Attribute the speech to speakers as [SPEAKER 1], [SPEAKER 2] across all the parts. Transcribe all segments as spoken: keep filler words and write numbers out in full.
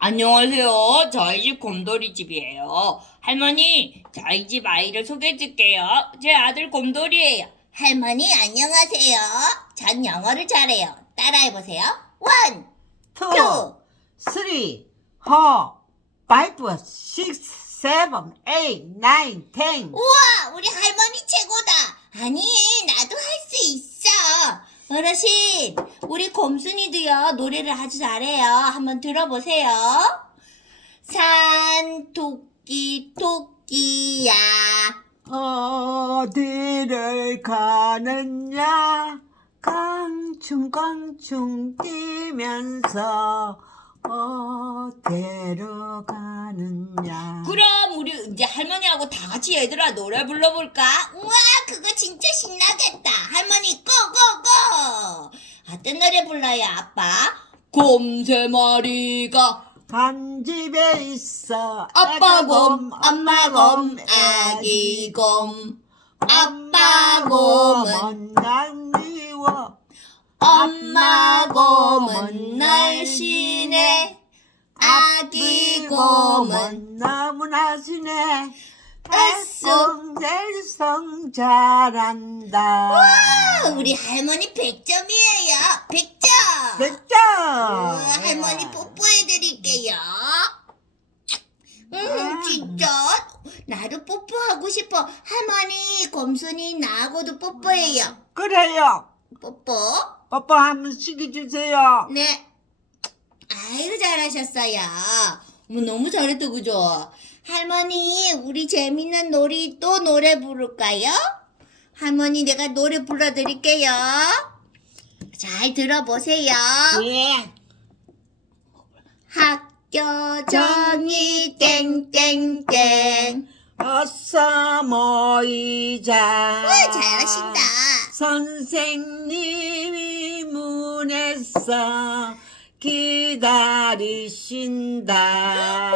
[SPEAKER 1] 안녕하세요. 저희 집 곰돌이 집이에요. 할머니, 저희 집 아이를 소개해줄게요. 제 아들 곰돌이에요.
[SPEAKER 2] 할머니 안녕하세요. 전 영어를 잘해요. 따라해보세요. 원,
[SPEAKER 3] two,
[SPEAKER 2] 투.
[SPEAKER 3] three, four, five, six, seven, eight, nine, ten.
[SPEAKER 2] 우와, 우리 할머니 최고다. 아니, 나도 할 수 있어. 어르신, 우리 곰순이도요 노래를 아주 잘해요. 한번 들어보세요. 산토끼 토끼야.
[SPEAKER 3] 어디를 가느냐? 깡충깡충 뛰면서 어디로 가느냐?
[SPEAKER 1] 그럼 우리 이제 할머니하고 다 같이 얘들아 노래 불러볼까?
[SPEAKER 2] 우와, 그거 진짜 신나겠다. 할머니 고고고. 어떤 노래 불러요, 아빠?
[SPEAKER 1] 곰 세 마리가
[SPEAKER 3] 한 집에 있어
[SPEAKER 1] 아빠 곰,
[SPEAKER 2] 엄마 곰, 아기 곰. 아빠 곰은
[SPEAKER 3] 날 미워
[SPEAKER 2] 엄마 곰은 날씬해. 아기 곰은
[SPEAKER 3] 너무나 순해.
[SPEAKER 2] 애송.
[SPEAKER 3] 애송 잘한다.
[SPEAKER 2] 와, 우리 할머니 백 점이에요. 백 점.
[SPEAKER 3] 됐죠?
[SPEAKER 2] 우와, 할머니 뽀뽀해드릴게요. 음, 진짜 나도 뽀뽀하고 싶어. 할머니 곰순이 나하고도 뽀뽀해요.
[SPEAKER 3] 그래요.
[SPEAKER 2] 뽀뽀.
[SPEAKER 3] 뽀뽀 한번 시켜주세요.
[SPEAKER 2] 네. 아이고 잘하셨어요. 어머, 너무 잘했다 그죠? 할머니 우리 재밌는 놀이 또 노래 부를까요? 할머니 내가 노래 불러드릴게요. 잘 들어보세요.
[SPEAKER 3] 예.
[SPEAKER 2] 학교 정이 땡땡땡.
[SPEAKER 3] 어서 모이자.
[SPEAKER 2] 와, 잘하신다.
[SPEAKER 3] 선생님이 문에서 기다리신다.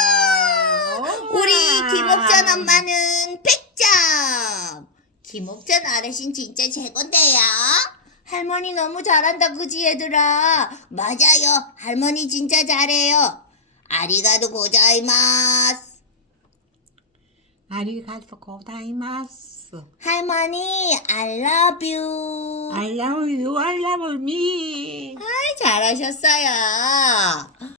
[SPEAKER 2] 우리 김옥전 엄마는 백 점. 김옥전 어르신 진짜 최고인데요. 할머니 너무 잘한다 그지 얘들아. 맞아요. 할머니 진짜 잘해요. 아리가도 고자이마스.
[SPEAKER 3] 아리가토 고자이마스.
[SPEAKER 2] 할머니 I love you.
[SPEAKER 3] I love you, I love me.
[SPEAKER 2] 아이, 잘하셨어요.